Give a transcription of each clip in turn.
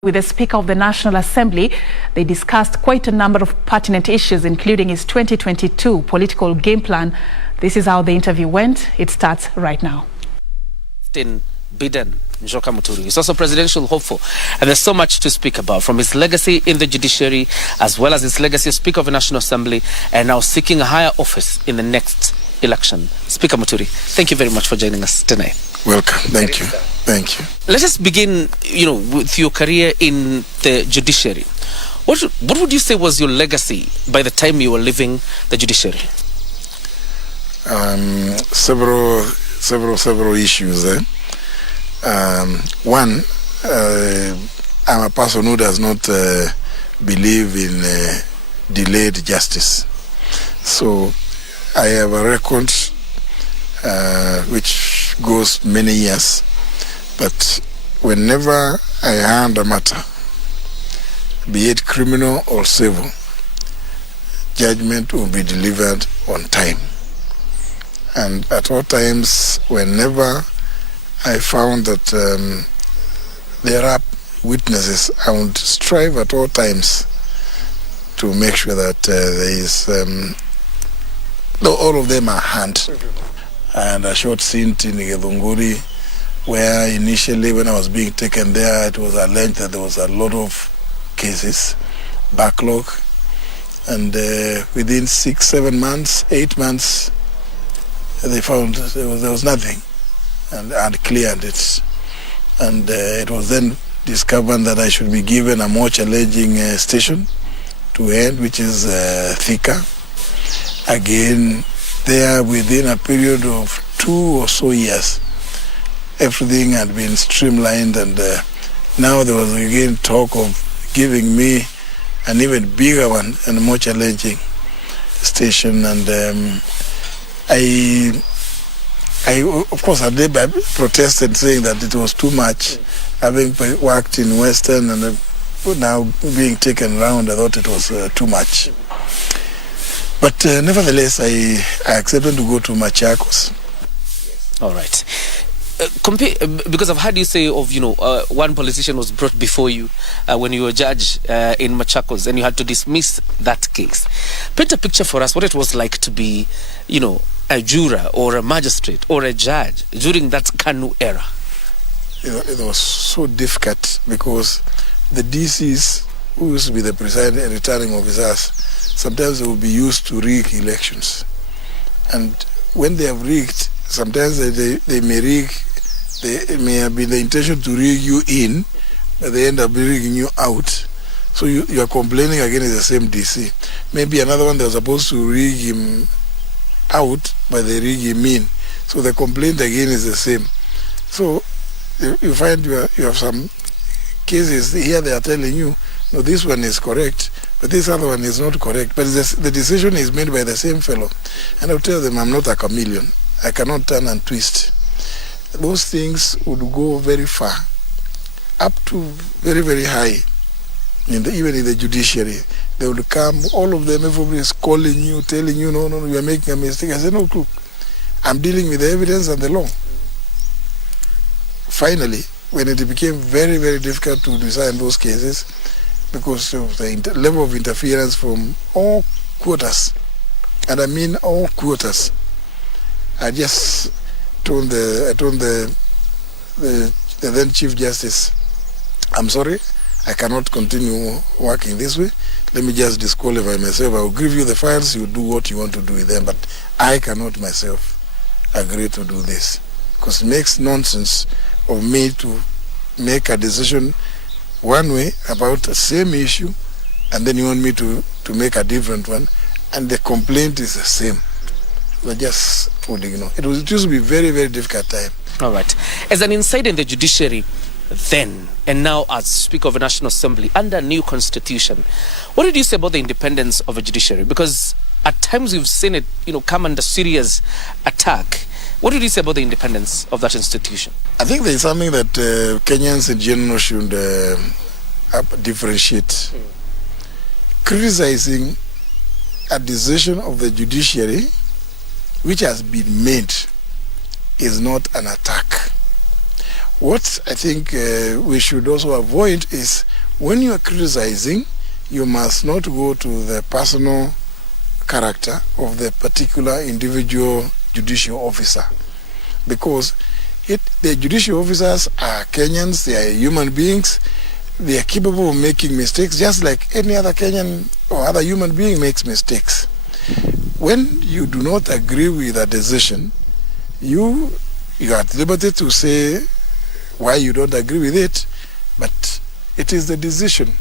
With the Speaker of the National Assembly, they discussed quite a number of pertinent issues, including his 2022 political game plan. This is how the interview went. It starts right now. Biden Njoka Muturi is also presidential hopeful, and there's so much to speak about, from his legacy in the judiciary as well as his legacy as Speaker of the National Assembly, and now seeking a higher office in the next election. Speaker Muturi, thank you very much for joining us tonight. Welcome. Thank you. Thank you. Let us begin, with your career in the judiciary. What would you say was your legacy by the time you were leaving the judiciary? Several issues. One, I'm a person who does not believe in delayed justice. So I have a record which goes many years, but whenever I hand a matter, be it criminal or civil, judgment will be delivered on time. And at all times, whenever I found that there are witnesses, I would strive at all times to make sure that there is, all of them are hand. And a short stint in Githunguri, where initially when I was being taken there, it was alleged that there was a lot of cases, backlog, and within 6, 7 months, 8 months, they found there was nothing, and cleared it. And it was then discovered that I should be given a more challenging station to end, which is Thika. Again, there within a period of 2 or so years, everything had been streamlined, and now there was again talk of giving me an even bigger one and a more challenging station. And I of course, I protested, saying that it was too much. Having worked in Western and now being taken around, I thought it was too much. But nevertheless, I accepted to go to Machakos. All right. Because I've heard you say of, one politician was brought before you when you were judge in Machakos, and you had to dismiss that case. Paint a picture for us what it was like to be, a juror or a magistrate or a judge during that Kanu era. It was so difficult because the DCs, who used to be the presiding and returning officers, sometimes they will be used to rig elections. And when they have rigged, sometimes they may rig, it may have been the intention to rig you in, but they end up rigging you out. So you are complaining against the same DC. Maybe another one, they were supposed to rig him out, but they rig him in. So the complaint again is the same. So you find you have some cases here, they are telling you, no, this one is correct, but this other one is not correct. But the decision is made by the same fellow. And I'll tell them, I'm not a chameleon. I cannot turn and twist. Those things would go very far, up to very, very high. Even in the judiciary, they would come, all of them, everybody is calling you, telling you, no, you are making a mistake. I said, no, look, I'm dealing with the evidence and the law. Finally, when it became very, very difficult to decide those cases, because of the level of interference from all quarters, and I mean all quarters, I just told the then Chief Justice, I'm sorry, I cannot continue working this way. Let me just disqualify myself. I will give you the files, you do what you want to do with them, but I cannot myself agree to do this. Because it makes nonsense of me to make a decision one way about the same issue, and then you want me to make a different one, and the complaint is the same. We just would ignore. It used to be very, very difficult time. All right. As an insider in the judiciary then, and now as Speaker of the National Assembly, under new constitution, what did you say about the independence of the judiciary? Because at times we've seen it, come under serious attack. What did you say about the independence of that institution? I think there is something that Kenyans in general should differentiate. Criticizing a decision of the judiciary which has been made is not an attack. What I think we should also avoid is when you are criticizing, you must not go to the personal character of the particular individual judicial officer, because the judicial officers are Kenyans, they are human beings, they are capable of making mistakes just like any other Kenyan or other human being makes mistakes. When you do not agree with a decision, you are at liberty to say why you don't agree with it, but it is the decision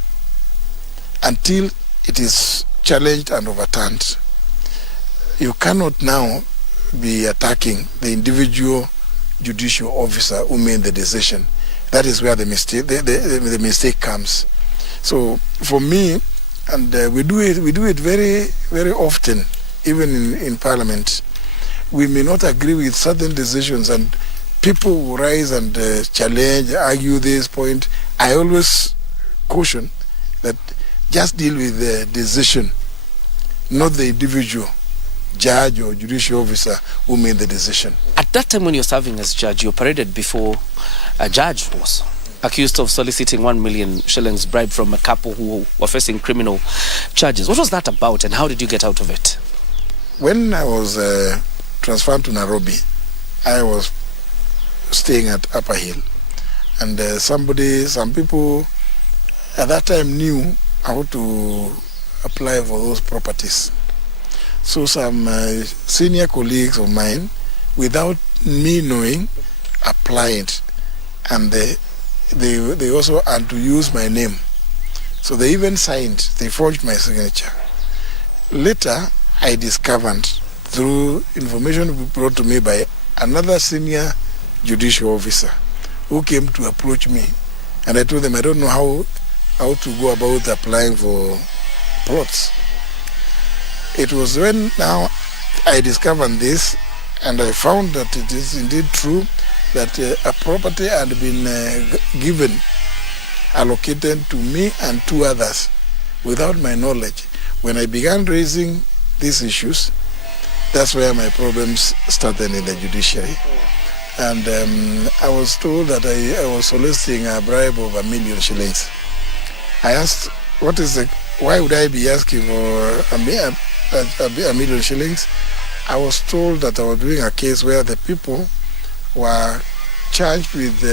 until it is challenged and overturned. You cannot now be attacking the individual judicial officer who made the decision. That is where the mistake comes. So for me, and we do it very, very often, even in Parliament. We may not agree with certain decisions, and people will rise and challenge, argue this point. I always caution that just deal with the decision, not the individual judge or judicial officer who made the decision. At that time when you're serving as judge, you paraded before a judge was accused of soliciting 1 million shillings bribe from a couple who were facing criminal charges. What was that about, and how did you get out of it? When I was transferred to Nairobi, I was staying at Upper Hill, and some people at that time knew how to apply for those properties. So some senior colleagues of mine, without me knowing, applied, and they also had to use my name. So they even signed, they forged my signature. Later, I discovered through information brought to me by another senior judicial officer who came to approach me, and I told them I don't know how to go about applying for plots. It was when now I discovered this, and I found that it is indeed true that a property had been allocated to me and 2 others without my knowledge. When I began raising these issues, that's where my problems started in the judiciary. And I was told that I was soliciting a bribe of 1 million shillings. I asked, why would I be asking for a million shillings? I was told that I was doing a case where the people were charged with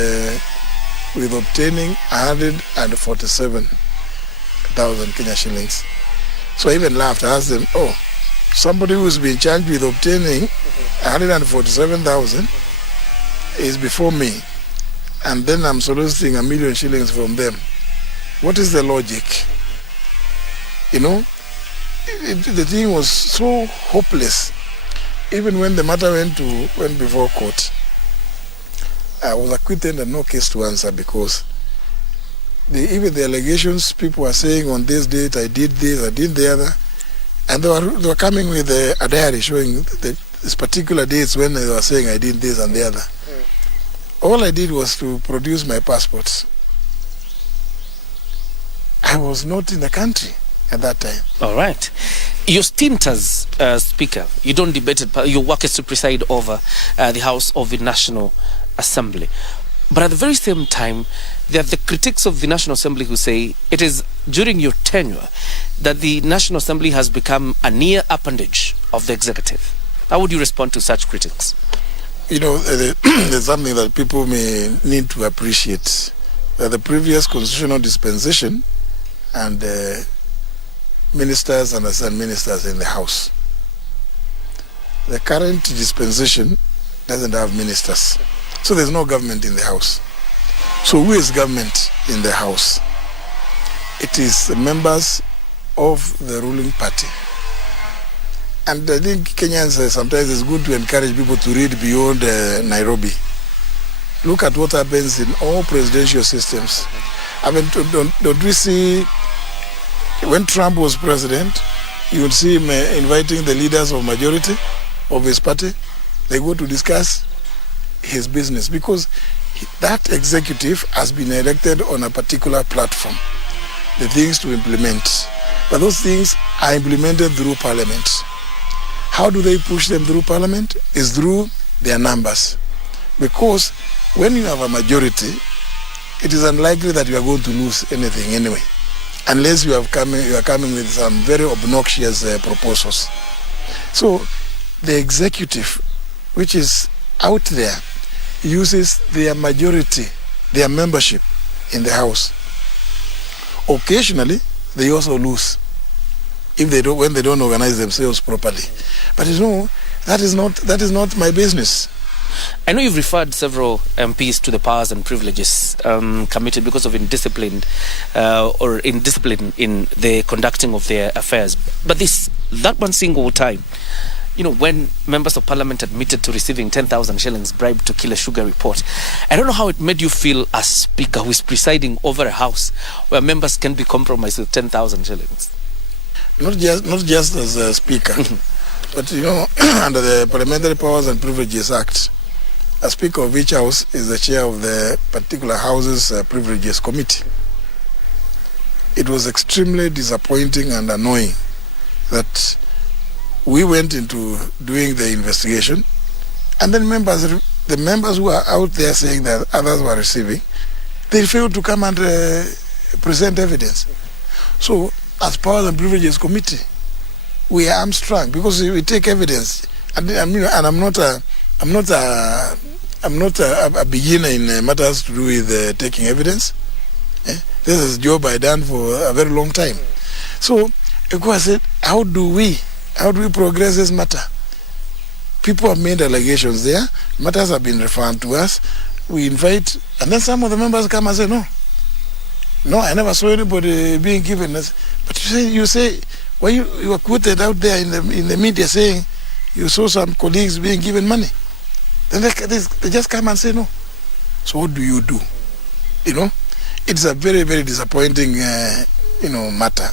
obtaining 147,000 Kenya shillings. So I even laughed. I asked them, somebody who's been charged with obtaining 147,000 is before me, and then I'm soliciting 1 million shillings from them. What is the logic? You know, the thing was so hopeless. Even when the matter went before court, I was acquitted and no case to answer, because even the allegations people were saying on this date, I did this, I did the other, and they were coming with a diary showing this particular dates when they were saying I did this and the other. All I did was to produce my passports. I was not in the country at that time. All right. Your stint as Speaker, you don't debate it, your work is to preside over the House of the National Assembly. But at the very same time, there are the critics of the National Assembly who say it is during your tenure that the National Assembly has become a near appendage of the executive. How would you respond to such critics? You know, there's something that people may need to appreciate. That the previous constitutional dispensation and ministers and assistant ministers in the House. The current dispensation doesn't have ministers. So there's no government in the House. So who is government in the House? It is the members of the ruling party. And I think Kenyans sometimes it's good to encourage people to read beyond Nairobi. Look at what happens in all presidential systems. I mean, don't we see, when Trump was president, you would see him inviting the leaders of majority of his party. They go to discuss his business, because that executive has been elected on a particular platform, the things to implement. But those things are implemented through Parliament. How do they push them through Parliament? Is through their numbers. Because when you have a majority, it is unlikely that you are going to lose anything anyway, unless you are coming with some very obnoxious proposals. So the executive, which is out there, uses their majority, their membership in the House. Occasionally, they also lose when they don't organize themselves properly. But that is not my business. I know you've referred several MPs to the Powers and Privileges Committee because of indiscipline in the conducting of their affairs. But that one single time, when members of parliament admitted to receiving 10,000 shillings bribe to kill a sugar report, I don't know how it made you feel as Speaker who is presiding over a house where members can be compromised with 10,000 shillings. Not just as a Speaker, but under the Parliamentary Powers and Privileges Act, a Speaker of each House is the chair of the particular House's Privileges Committee. It was extremely disappointing and annoying that we went into doing the investigation, and then the members who are out there saying that others were receiving, they failed to come and present evidence. So, as Powers and Privileges Committee, we are hamstrung because we take evidence, and I'm not a beginner in matters to do with taking evidence. This is a job I done for a very long time. So, I said, how do we progress this matter? People have made allegations there. Matters have been referred to us. We invite, and then some of the members come and say, no, I never saw anybody being given this. But you say, why you were quoted out there in the media saying you saw some colleagues being given money. Then they just come and say no. So what do you do? It's a very, very disappointing, matter.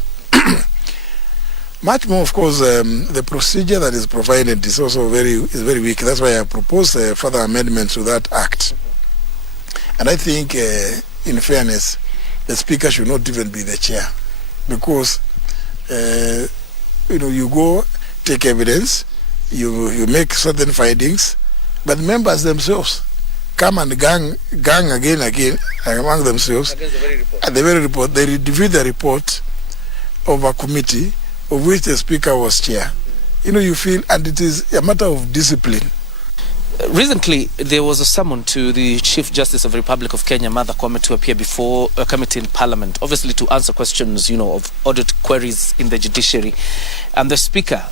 Much more, of course, the procedure that is provided is also very weak. That's why I proposed further amendments to that act. And I think, in fairness, the Speaker should not even be the chair, because you go take evidence, you make certain findings, but members themselves come and gang again among themselves at the very report. They defeat the report of a committee of which the Speaker was chair. You feel, and it is a matter of discipline. Recently, there was a summon to the Chief Justice of the Republic of Kenya, Martha Koome, to appear before a committee in Parliament, obviously to answer questions, of audit queries in the judiciary. And the Speaker,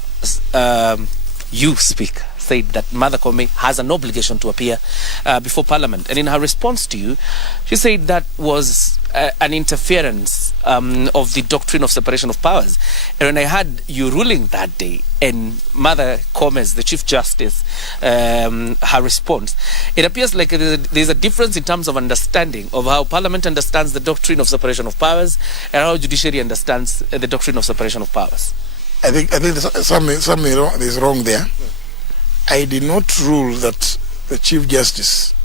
Speaker, said that Martha Koome has an obligation to appear before Parliament. And in her response to you, she said that was an interference of the doctrine of separation of powers. And when I had you ruling that day, and Martha Koome, the Chief Justice, her response, it appears like there's a difference in terms of understanding of how Parliament understands the doctrine of separation of powers and how Judiciary understands the doctrine of separation of powers. I think something is wrong there. I did not rule that the Chief Justice,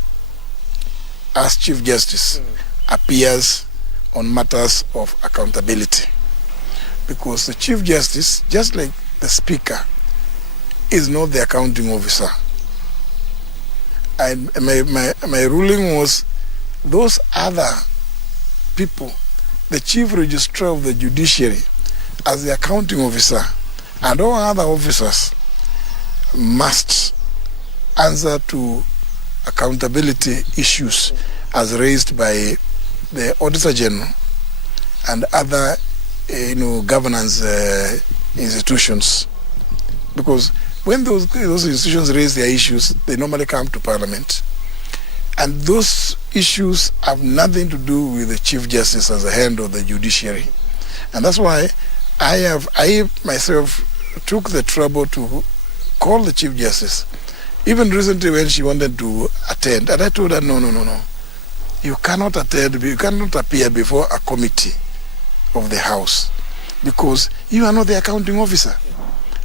as Chief Justice, appears on matters of accountability. Because the Chief Justice, just like the Speaker, is not the accounting officer. My ruling was those other people, the Chief Registrar of the Judiciary, as the accounting officer, and all other officers must answer to accountability issues as raised by the Auditor General and other governance institutions. Because when those institutions raise their issues, they normally come to Parliament. And those issues have nothing to do with the Chief Justice as the head of the Judiciary. And that's why I myself took the trouble to call the Chief Justice, even recently when she wanted to attend, and I told her, no, you cannot attend, you cannot appear before a committee of the House, because you are not the accounting officer.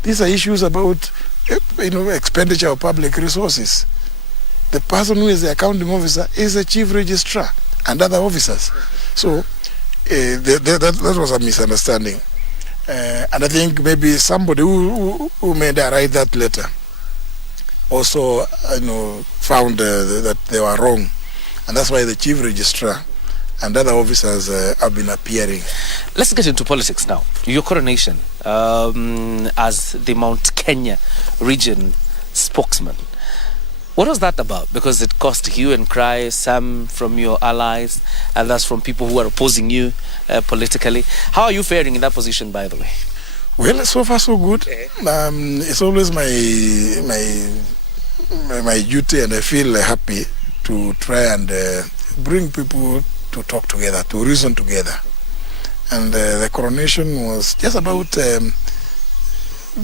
These are issues about expenditure of public resources. The person who is the accounting officer is the Chief Registrar and other officers. So that was a misunderstanding. And I think maybe somebody who made write that letter also found that they were wrong. And that's why the chief registrar and other officers have been appearing. Let's get into politics now. Your coronation as the Mount Kenya region spokesman. What was that about? Because it caused hue and cry, some from your allies, others from people who are opposing you politically. How are you faring in that position, by the way? Well, so far so good. It's always my duty, and I feel happy to try and bring people to talk together, to reason together. And the coronation was just about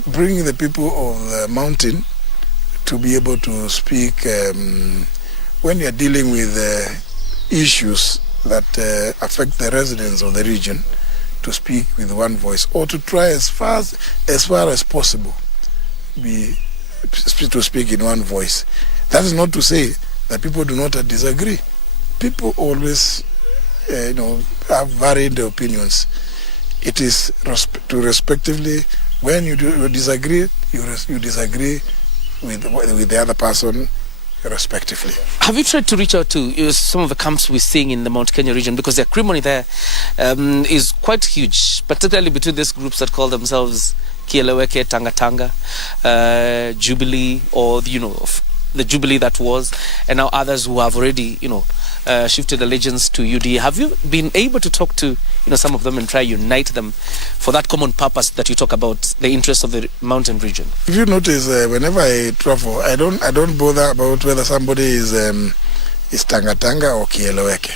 bringing the people of the mountain to be able to speak when you're dealing with issues that affect the residents of the region, to speak with one voice, or to try as far as possible to speak in one voice. That is not to say that people do not disagree. People always have varied opinions. It is to respectively, when you disagree, you disagree with the other person respectively. Have you tried to reach out to some of the camps we're seeing in the Mount Kenya region? Because the acrimony there is quite huge, particularly between these groups that call themselves Kieleweke, Tanga, Jubilee, or the Jubilee that was, and now others who have already shifted allegiance to UDA. Have you been able to talk to some of them and try unite them for that common purpose that you talk about, the interests of the mountain region? If you notice, whenever I travel, I don't bother about whether somebody is Tanga or Kieleweke,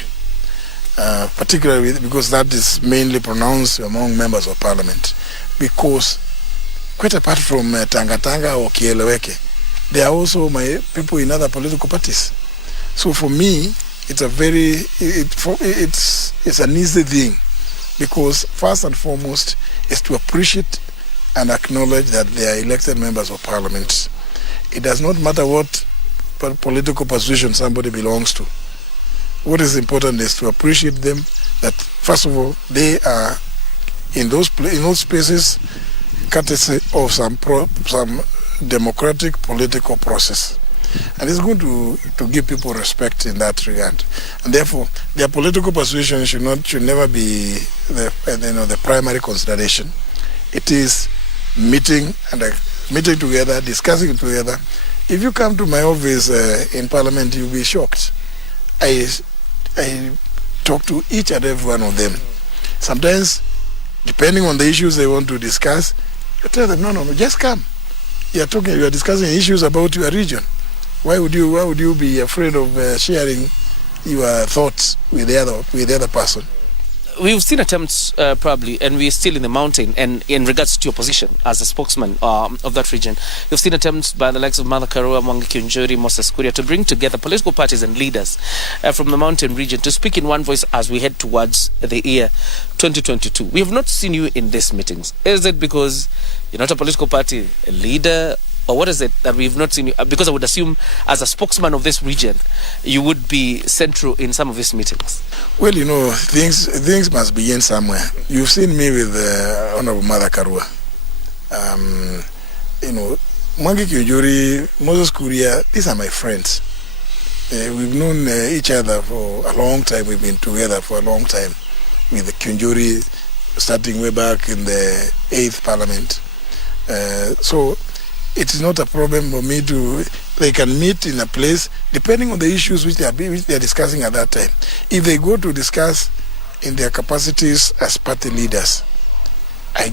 particularly because that is mainly pronounced among members of parliament. Because quite apart from Tanga or Kieleweke, there are also my people in other political parties. So for me, it's it's an easy thing, because first and foremost is to appreciate and acknowledge that they are elected members of parliament. It does not matter what political position somebody belongs to. What is important is to appreciate them, that first of all they are in those spaces courtesy of some democratic political process. And it's going to give people respect in that regard. And therefore, their political position should never be the primary consideration. It is meeting together, discussing together. If you come to my office in Parliament, you'll be shocked. I talk to each and every one of them. Sometimes, depending on the issues they want to discuss, you tell them, no, just come. You are discussing issues about your region. Why would you be afraid of sharing your thoughts with the other person? We've seen attempts probably, and we're still in the mountain, and in regards to your position as a spokesman of that region, you've seen attempts by the likes of Martha Karua, Kioria, Moses Kuria to bring together political parties and leaders from the mountain region to speak in one voice as we head towards the year 2022. We have not seen you in these meetings. Is it because you're not a political party leader, or what is it that we've not seen you? Because I would assume, as a spokesman of this region, you would be central in some of these meetings. Well, things must begin somewhere. You've seen me with Honorable Martha Karua. Mwangi Kioria, Moses Kuria, these are my friends. We've known each other for a long time. We've been together for a long time with the Kioria, starting way back in the 8th Parliament. So it is not a problem for me they can meet in a place depending on the issues which they are discussing at that time. If they go to discuss in their capacities as party leaders, I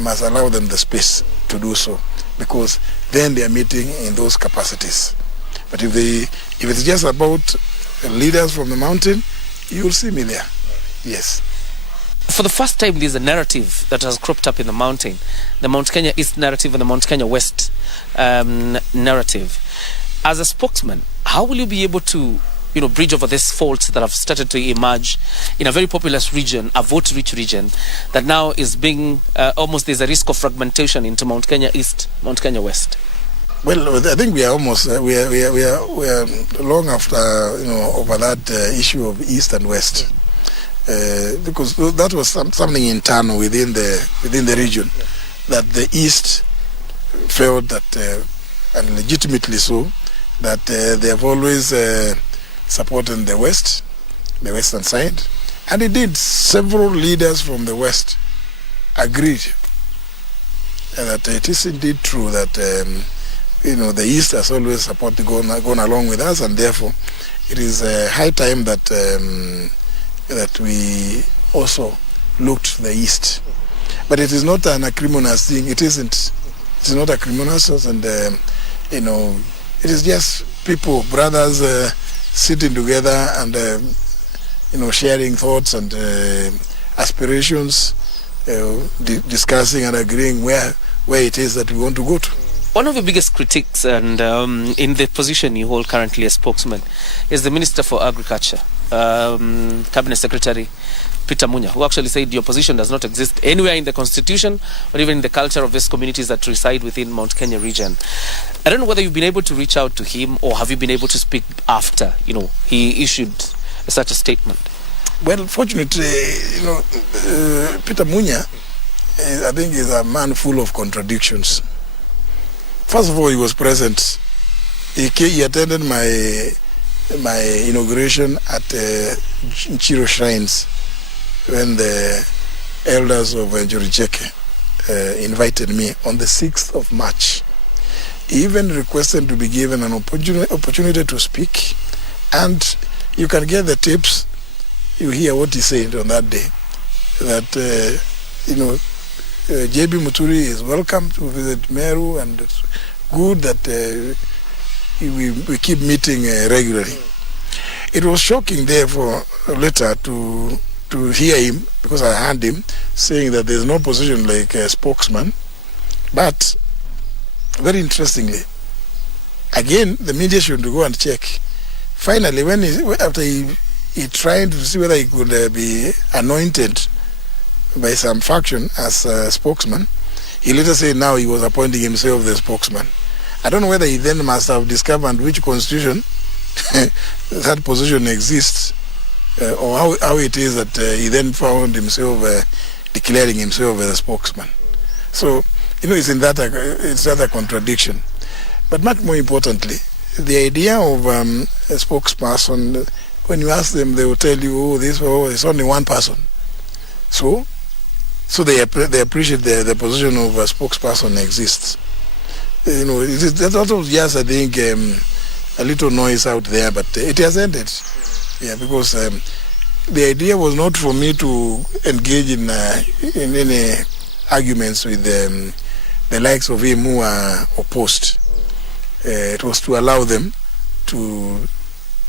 must allow them the space to do so, because then they are meeting in those capacities. But if it's just about leaders from the mountain, you'll see me there. Yes. For the first time, there's a narrative that has cropped up in the mountain, the Mount Kenya East narrative and the Mount Kenya West narrative. As a spokesman, how will you be able to bridge over these faults that have started to emerge in a very populous region, a vote-rich region, that now is being almost, there's a risk of fragmentation into Mount Kenya East, Mount Kenya West? Well, I think we are almost we are long after over that issue of East and West. Because that was something internal within the region, that the East felt that, and legitimately so, that they have always supporting the West, the Western side. And indeed, several leaders from the West agreed that it is indeed true that the East has always supported gone along with us, and therefore it is high time that that we also look to the East. But it is not an acrimonious thing. It isn't. It is not acrimonious, and it is just people, brothers, sitting together and sharing thoughts and aspirations, discussing and agreeing where it is that we want to go to. One of the biggest critics, and in the position you hold currently as spokesman, is the Minister for Agriculture, Cabinet Secretary Peter Munya, who actually said your position does not exist anywhere in the Constitution or even in the culture of these communities that reside within Mount Kenya region. I don't know whether you've been able to reach out to him, or have you been able to speak after he issued such a statement? Well, fortunately, Peter Munya, I think, is a man full of contradictions. First of all, he was present. He attended my inauguration at Nchiro Shrines when the elders of Judiciary invited me on the 6th of March. He even requested to be given an opportunity to speak, and you can get the tapes. You hear what he said on that day, that JB Muturi is welcome to visit Meru, and it's good that we keep meeting regularly. It was shocking, therefore, later to hear him, because I heard him saying that there's no position like a spokesman. But very interestingly, again, the media should go and check. Finally, after he tried to see whether he could be anointed by some faction as a spokesman, he later said now he was appointing himself the spokesman. I don't know whether he then must have discovered which constitution that position exists, or how it is that he then found himself declaring himself as a spokesman. So, it's that a contradiction. But much more importantly, the idea of a spokesperson, when you ask them, they will tell you, it's only one person. So they appreciate the position of a spokesperson exists. That's also just, I think, a little noise out there, but it has ended. Yeah, because the idea was not for me to engage in any arguments with the likes of him who are opposed. It was to allow them to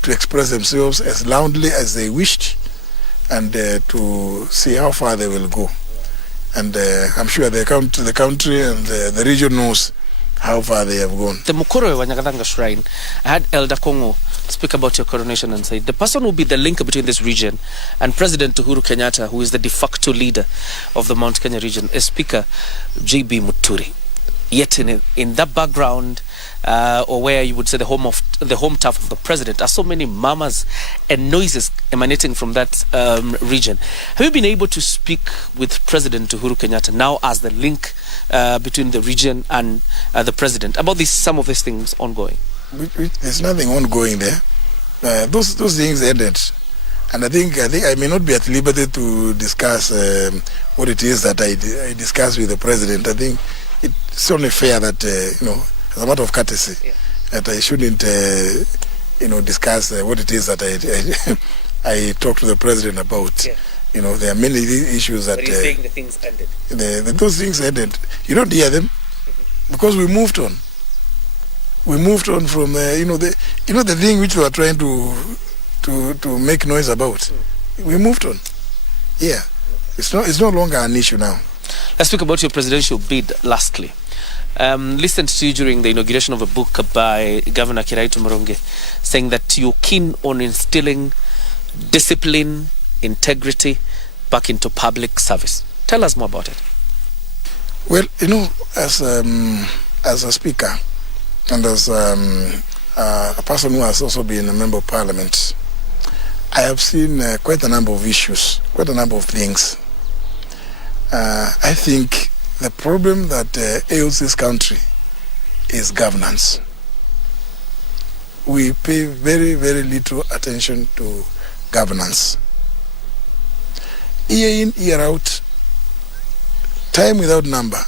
express themselves as loudly as they wished, and to see how far they will go. And I'm sure the country and the region knows how far they have gone. The Mukoro Wanyagadanga Shrine, I had Elder Kongo speak about your coronation and say the person who will be the link between this region and President Uhuru Kenyatta, who is the de facto leader of the Mount Kenya region, is Speaker JB Muturi. Yet in that background, or where you would say the home turf of the president, are so many murmurs and noises emanating from that region. Have you been able to speak with President Uhuru Kenyatta now as the link between the region and the president about some of these things ongoing? There's nothing ongoing there. Those things ended, and I think I may not be at liberty to discuss what it is that I discussed with the president. I think it's only fair that as a matter of courtesy, that I shouldn't discuss what it is that I talked to the president about. Yeah. There are many issues that. But you're saying the things ended. Those things ended. You don't hear them because we moved on. We moved on from the thing which we were trying to make noise about. We moved on. Yeah, it's no longer an issue now. Let's speak about your presidential bid. Lastly, listened to you during the inauguration of a book by Governor Kiraitu Murungi, saying that you're keen on instilling discipline, integrity back into public service. Tell us more about it. Well, as a speaker and as a person who has also been a member of parliament, I have seen quite a number of issues, quite a number of things. I think the problem that ails this country is governance. we pay very, very little attention to governance. Year in, year out, time without number.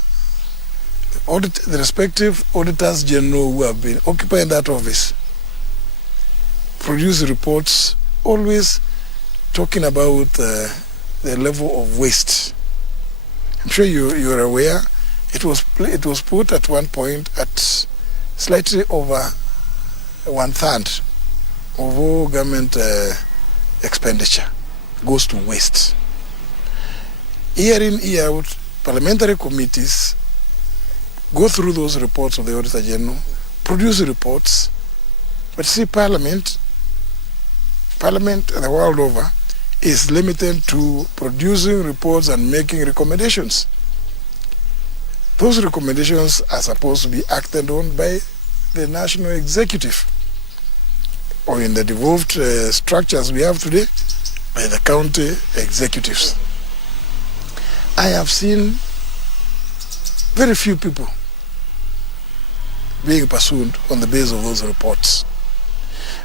The respective auditors general who have been occupying that office produce reports always talking about the level of waste. I'm sure you're aware it was put at one point at slightly over 1/3 of all government expenditure goes to waste. Year in, year out, parliamentary committees go through those reports of the Auditor General, produce reports, but see, Parliament the world over is limited to producing reports and making recommendations. Those recommendations are supposed to be acted on by the national executive, or in the devolved structures we have today, by the county executives. I have seen very few people being pursued on the basis of those reports.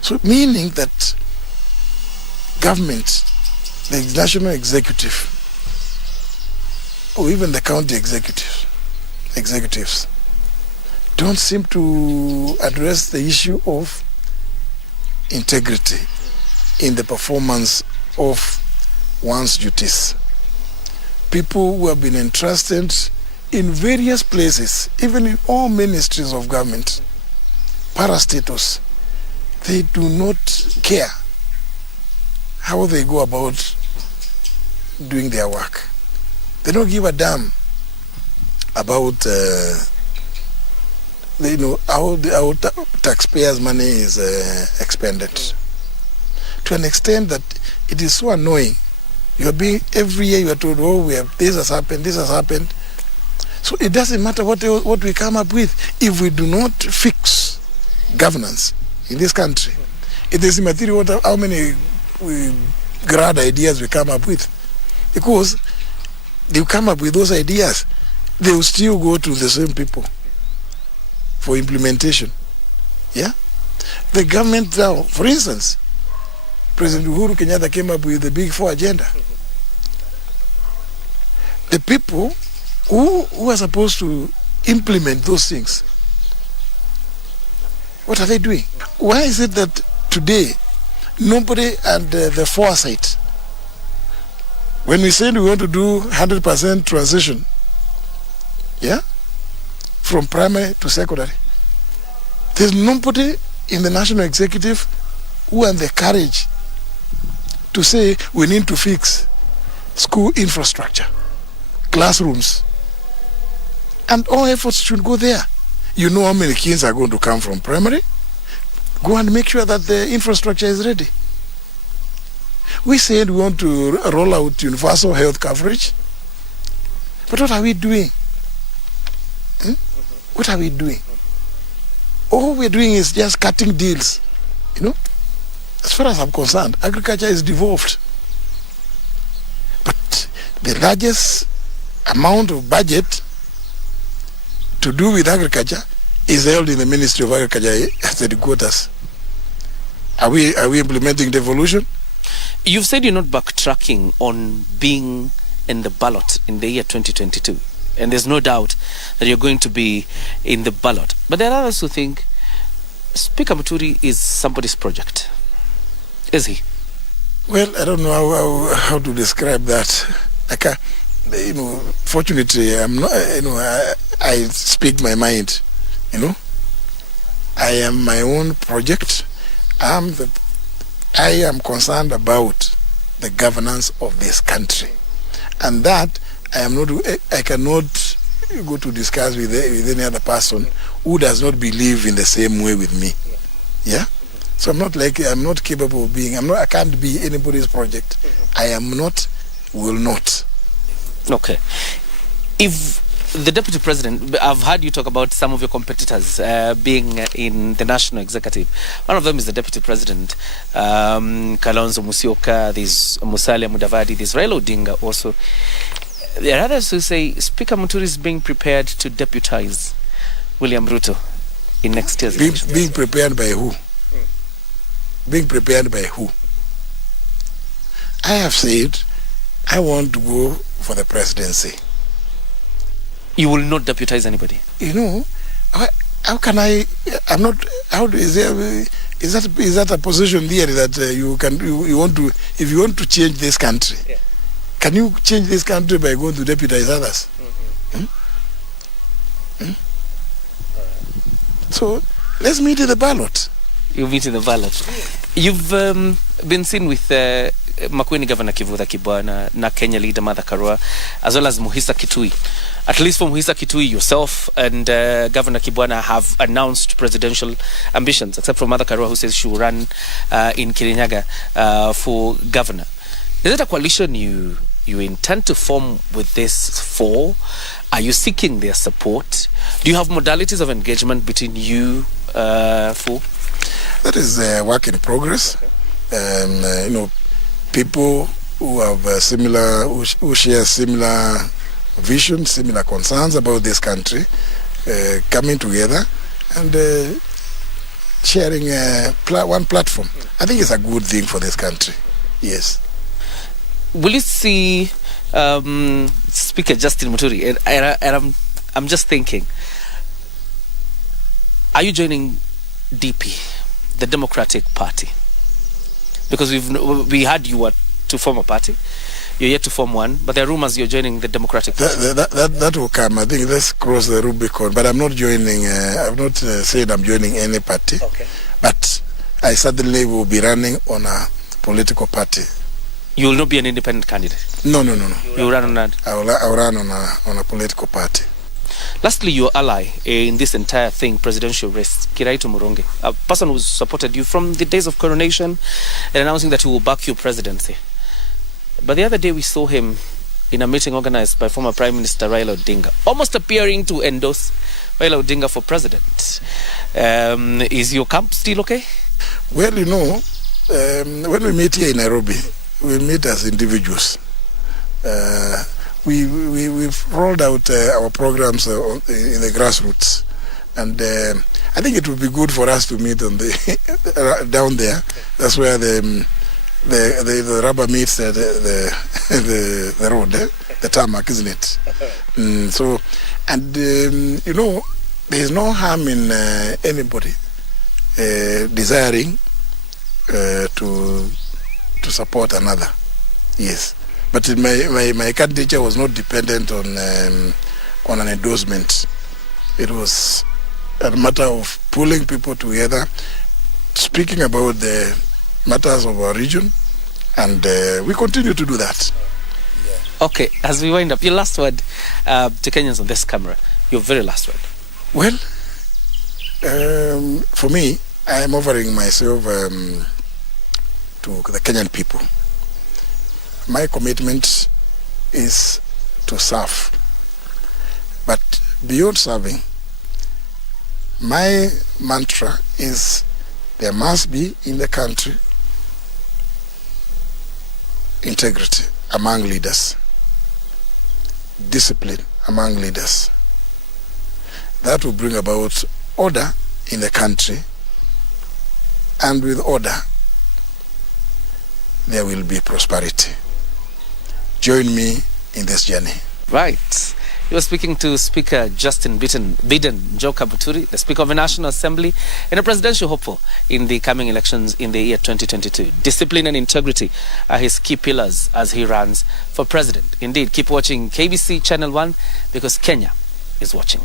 So meaning that government, the national executive, or even the county executives don't seem to address the issue of integrity in the performance of one's duties. People who have been entrusted in various places, even in all ministries of government, parastatals, they do not care how they go about doing their work. They don't give a damn about how taxpayers' money is expended. To an extent that it is so annoying. Every year you are told, oh, this has happened. So it doesn't matter what we come up with. If we do not fix governance in this country, it is immaterial how many grand ideas we come up with. Because they come up with those ideas, they will still go to the same people for implementation. Yeah? The government now, for instance, President Uhuru Kenyatta came up with the Big Four agenda. The people who are supposed to implement those things, what are they doing? Why is it that today nobody had the foresight? When we said we want to do 100% transition, yeah, from primary to secondary, there's nobody in the national executive who had the courage to say we need to fix school infrastructure, classrooms, and all efforts should go there. You know how many kids are going to come from primary? Go and make sure that the infrastructure is ready. We said we want to roll out universal health coverage, but what are we doing? What are we doing? All we're doing is just cutting deals. As far as I'm concerned, agriculture is devolved. But the largest amount of budget to do with agriculture is held in the Ministry of Agriculture at the headquarters. Are we implementing devolution? You've said you're not backtracking on being in the ballot in the year 2022. And there's no doubt that you're going to be in the ballot. But there are others who think Speaker Muturi is somebody's project. Is he? Well, I don't know how to describe that. Fortunately, I'm not. I speak my mind. I am my own project. I am concerned about the governance of this country, and that I cannot go to discuss with any other person who does not believe in the same way with me. Yeah. So I'm not capable of being. I can't be anybody's project. I am not. Will not. Okay. If the deputy president, I've heard you talk about some of your competitors being in the national executive. One of them is the deputy president, Kalonzo Musyoka. There's Musalia Mudavadi. There's Raila Odinga also. There are others who say Speaker Muturi is being prepared to deputize William Ruto in next year's election. Being prepared by who? being prepared by who? I have said I want to go for the presidency. You will not deputize anybody? You know, how can I? I'm not. How is that a position there that you want to? If you want to change this country, yeah. Can you change this country by going to deputize others? So let's meet in the ballot. You meet in the ballot. You've been seen with Makueni Governor Kivutha Kibwana, na Kenya leader Martha Karua, as well as Muhisa Kitui. At least for Muhisa Kitui, yourself and Governor Kibwana have announced presidential ambitions, except for Martha Karua, who says she will run in Kirinyaga for governor. Is it a coalition you intend to form with this four? Are you seeking their support? Do you have modalities of engagement between you four? That is a work in progress. You know, people who have who share similar vision, similar concerns about this country, coming together and sharing one platform. I think it's a good thing for this country. Yes. Will you see Speaker Justin Muturi? And I'm just thinking, are you joining DP, the Democratic Party? Because we heard you were to form a party. You're yet to form one, but there are rumors you're joining the Democratic Party. That will come. I think let's cross the Rubicon. But I'm not joining. I've not said I'm joining any party. Okay. But I certainly will be running on a political party. You will not be an independent candidate? No. You will run on that? I'll run on a political party. Lastly, your ally in this entire thing, presidential race, Kiraitu Muronge, a person who supported you from the days of Coronation and announcing that he will back your presidency. But the other day we saw him in a meeting organized by former Prime Minister Raila Odinga, almost appearing to endorse Raila Odinga for president. Is your camp still okay? Well, you know, when we meet here in Nairobi, we meet as individuals. We've rolled out our programs in the grassroots, and I think it would be good for us to meet on the down there. That's where the rubber meets the road, the tarmac, isn't it? So, and you know, there is no harm in anybody desiring to support another. Yes. But my candidature was not dependent on an endorsement. It was a matter of pulling people together, speaking about the matters of our region, and we continue to do that. Okay, as we wind up, your last word to Kenyans on this camera, your very last word. Well, for me, I am offering myself to the Kenyan people. My commitment is to serve. But beyond serving, my mantra is there must be in the country integrity among leaders, discipline among leaders. That will bring about order in the country, and with order, there will be prosperity. Join me in this journey. Right. You are speaking to Speaker Justin Biden Njoka Muturi, the Speaker of the National Assembly and a presidential hopeful in the coming elections in the year 2022. Discipline and integrity are his key pillars as he runs for president. Indeed, keep watching KBC Channel 1 because Kenya is watching.